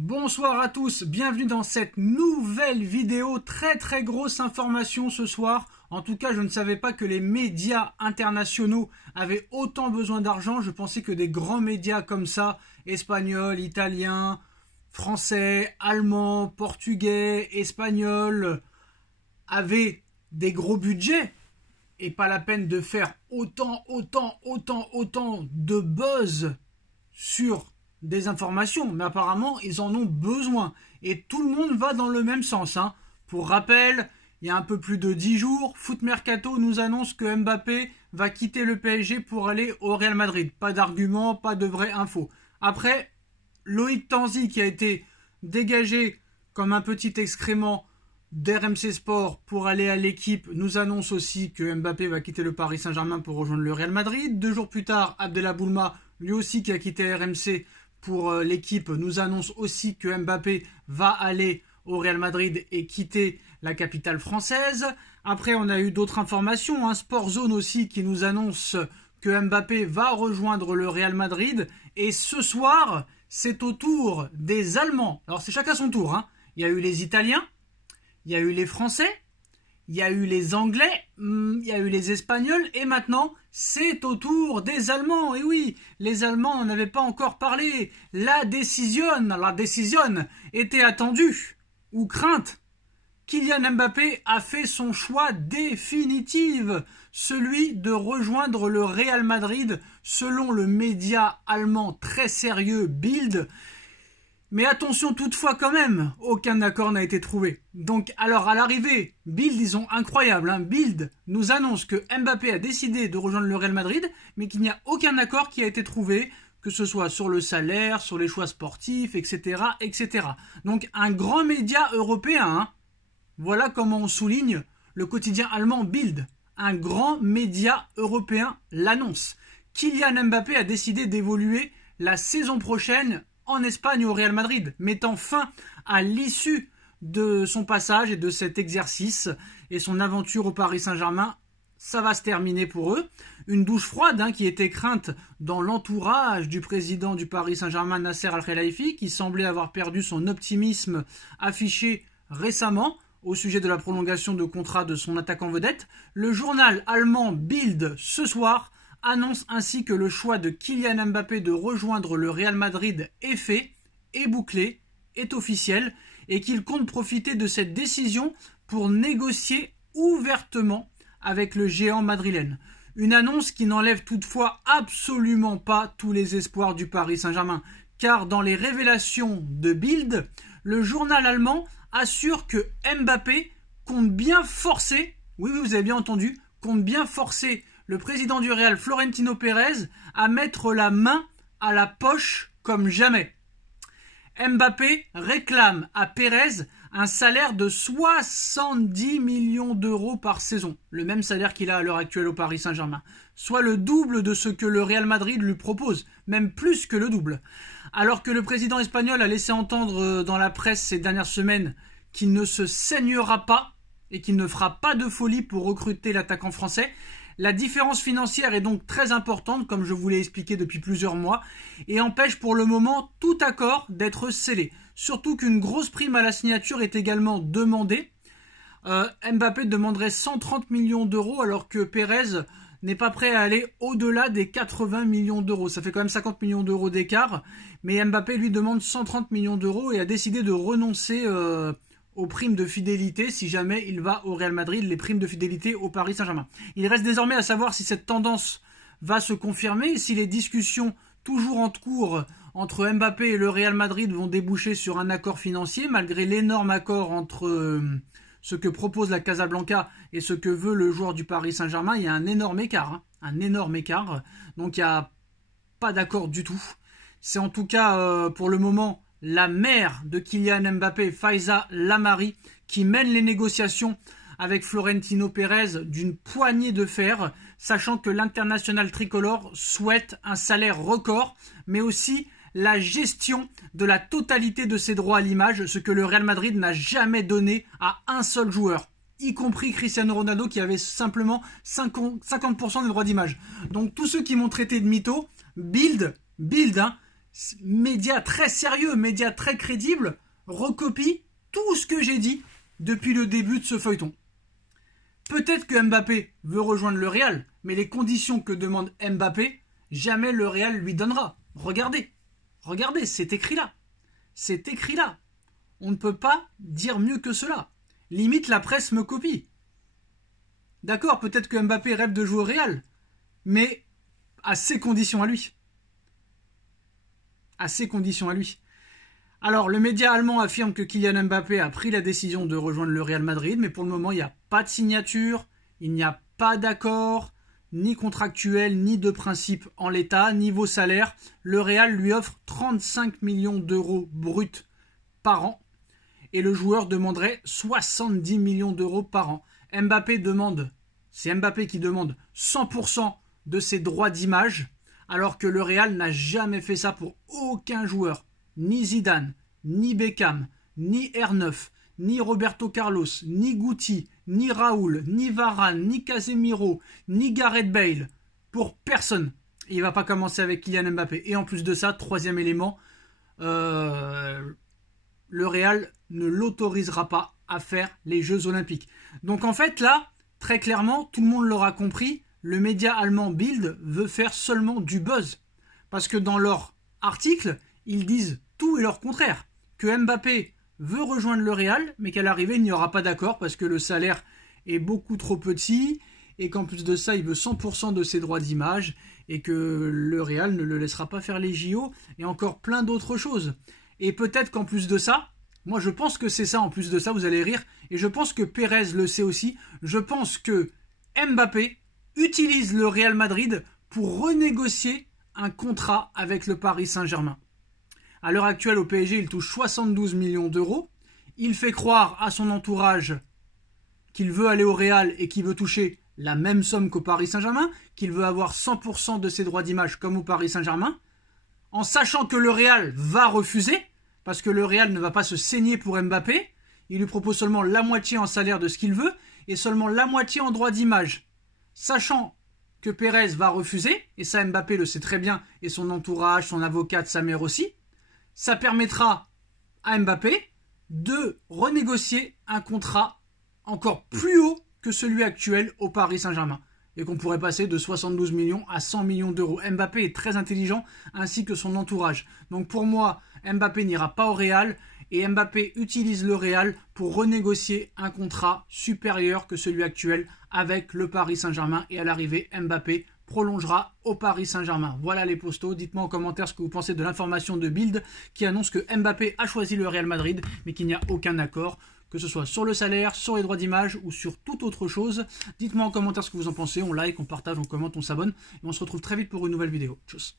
Bonsoir à tous, bienvenue dans cette nouvelle vidéo, très grosse information ce soir. En tout cas, je ne savais pas que les médias internationaux avaient autant besoin d'argent. Je pensais que des grands médias comme ça, espagnols, italiens, français, allemands, portugais, espagnols, avaient des gros budgets. Et pas la peine de faire autant de buzz sur des informations, mais apparemment ils en ont besoin et tout le monde va dans le même sens. Pour rappel, il y a un peu plus de 10 jours, Foot Mercato nous annonce que Mbappé va quitter le PSG pour aller au Real Madrid. Pas d'argument, pas de vraie info. Après, Loïc Tanzi qui a été dégagé comme un petit excrément d'RMC Sport pour aller à l'équipe nous annonce aussi que Mbappé va quitter le Paris Saint-Germain pour rejoindre le Real Madrid. 2 jours plus tard, Abdellah Boulma, lui aussi qui a quitté RMC pour l'équipe, nous annonce aussi que Mbappé va aller au Real Madrid et quitter la capitale française. Après, on a eu d'autres informations, Sport Zone aussi qui nous annonce que Mbappé va rejoindre le Real Madrid. Et ce soir, c'est au tour des Allemands. Alors c'est chacun son tour. Il y a eu les Italiens, il y a eu les Français, il y a eu les Anglais, il y a eu les Espagnols et maintenant c'est au tour des Allemands. Et oui, les Allemands n'en avaient pas encore parlé. La décision était attendue ou crainte. Kylian Mbappé a fait son choix définitif, celui de rejoindre le Real Madrid selon le média allemand très sérieux Bild. Mais attention toutefois quand même, aucun accord n'a été trouvé. Donc alors à l'arrivée, Bild, ils sont incroyables. Bild nous annonce que Mbappé a décidé de rejoindre le Real Madrid, mais qu'il n'y a aucun accord qui a été trouvé, que ce soit sur le salaire, sur les choix sportifs, etc. Donc un grand média européen, voilà comment on souligne le quotidien allemand Bild. Un grand média européen l'annonce. Kylian Mbappé a décidé d'évoluer la saison prochaine en Espagne au Real Madrid, mettant fin à l'issue de son passage et de cet exercice et son aventure au Paris Saint-Germain. Ça va se terminer pour eux. Une douche froide qui était crainte dans l'entourage du président du Paris Saint-Germain, Nasser Al-Khelaifi, qui semblait avoir perdu son optimisme affiché récemment au sujet de la prolongation de contrat de son attaquant vedette. Le journal allemand Bild ce soir annonce ainsi que le choix de Kylian Mbappé de rejoindre le Real Madrid est fait, est bouclé, est officiel et qu'il compte profiter de cette décision pour négocier ouvertement avec le géant madrilène. Une annonce qui n'enlève toutefois absolument pas tous les espoirs du Paris Saint-Germain, car dans les révélations de Bild, le journal allemand assure que Mbappé compte bien forcer, oui vous avez bien entendu, compte bien forcer le président du Real, Florentino Pérez, à mettre la main à la poche comme jamais. Mbappé réclame à Pérez un salaire de 70 millions d'euros par saison, le même salaire qu'il a à l'heure actuelle au Paris Saint-Germain, soit le double de ce que le Real Madrid lui propose, même plus que le double. Alors que le président espagnol a laissé entendre dans la presse ces dernières semaines qu'il ne se saignera pas et qu'il ne fera pas de folie pour recruter l'attaquant français, la différence financière est donc très importante, comme je vous l'ai expliqué depuis plusieurs mois, et empêche pour le moment tout accord d'être scellé. Surtout qu'une grosse prime à la signature est également demandée. Mbappé demanderait 130 millions d'euros alors que Pérez n'est pas prêt à aller au-delà des 80 millions d'euros. Ça fait quand même 50 millions d'euros d'écart, mais Mbappé lui demande 130 millions d'euros et a décidé de renoncer aux primes de fidélité si jamais il va au Real Madrid, les primes de fidélité au Paris Saint-Germain. Il reste désormais à savoir si cette tendance va se confirmer et si les discussions toujours en cours entre Mbappé et le Real Madrid vont déboucher sur un accord financier malgré l'énorme accord entre ce que propose la Casablanca et ce que veut le joueur du Paris Saint-Germain. Il y a un énorme écart, donc il n'y a pas d'accord du tout. C'est en tout cas pour le moment la mère de Kylian Mbappé, Faiza Lamari, qui mène les négociations avec Florentino Pérez d'une poignée de fer, sachant que l'international tricolore souhaite un salaire record, mais aussi la gestion de la totalité de ses droits à l'image, ce que le Real Madrid n'a jamais donné à un seul joueur, y compris Cristiano Ronaldo qui avait simplement 50% des droits d'image. Donc tous ceux qui m'ont traité de mytho, Bild, médias très sérieux, médias très crédibles, recopient tout ce que j'ai dit depuis le début de ce feuilleton. Peut-être que Mbappé veut rejoindre le Real, mais les conditions que demande Mbappé, jamais le Real lui donnera. Regardez, regardez, c'est écrit là. C'est écrit là. On ne peut pas dire mieux que cela. Limite, la presse me copie. D'accord, peut-être que Mbappé rêve de jouer au Real, mais à ses conditions à lui. À ses conditions à lui. Alors, le média allemand affirme que Kylian Mbappé a pris la décision de rejoindre le Real Madrid, mais pour le moment, il n'y a pas de signature, il n'y a pas d'accord, ni contractuel, ni de principe en l'état. Niveau salaire, le Real lui offre 35 millions d'euros bruts par an, et le joueur demanderait 70 millions d'euros par an. C'est Mbappé qui demande 100% de ses droits d'image, alors que le Real n'a jamais fait ça pour aucun joueur. Ni Zidane, ni Beckham, ni R9, ni Roberto Carlos, ni Guti, ni Raoul, ni Varane, ni Casemiro, ni Gareth Bale. Pour personne. Il ne va pas commencer avec Kylian Mbappé. Et en plus de ça, troisième élément, le Real ne l'autorisera pas à faire les Jeux Olympiques. Donc en fait là, très clairement, tout le monde l'aura compris, le média allemand Bild veut faire seulement du buzz. Parce que dans leur article, ils disent tout et leur contraire. Que Mbappé veut rejoindre le Real, mais qu'à l'arrivée, il n'y aura pas d'accord parce que le salaire est beaucoup trop petit et qu'en plus de ça, il veut 100% de ses droits d'image et que le Real ne le laissera pas faire les JO et encore plein d'autres choses. Et peut-être qu'en plus de ça, moi je pense que c'est ça, en plus de ça, vous allez rire, et je pense que Pérez le sait aussi, je pense que Mbappé utilise le Real Madrid pour renégocier un contrat avec le Paris Saint-Germain. À l'heure actuelle, au PSG, il touche 72 millions d'euros. Il fait croire à son entourage qu'il veut aller au Real et qu'il veut toucher la même somme qu'au Paris Saint-Germain, qu'il veut avoir 100% de ses droits d'image comme au Paris Saint-Germain, en sachant que le Real va refuser, parce que le Real ne va pas se saigner pour Mbappé. Il lui propose seulement la moitié en salaire de ce qu'il veut et seulement la moitié en droits d'image. Sachant que Pérez va refuser, et ça Mbappé le sait très bien, et son entourage, son avocate, sa mère aussi, ça permettra à Mbappé de renégocier un contrat encore plus haut que celui actuel au Paris Saint-Germain. Et qu'on pourrait passer de 72 millions à 100 millions d'euros. Mbappé est très intelligent, ainsi que son entourage. Donc pour moi, Mbappé n'ira pas au Real, et Mbappé utilise le Real pour renégocier un contrat supérieur que celui actuel avec le Paris Saint-Germain. Et à l'arrivée, Mbappé prolongera au Paris Saint-Germain. Voilà les postos. Dites-moi en commentaire ce que vous pensez de l'information de Bild qui annonce que Mbappé a choisi le Real Madrid, mais qu'il n'y a aucun accord, que ce soit sur le salaire, sur les droits d'image ou sur toute autre chose. Dites-moi en commentaire ce que vous en pensez. On like, on partage, on commente, on s'abonne. Et on se retrouve très vite pour une nouvelle vidéo. Tchuss.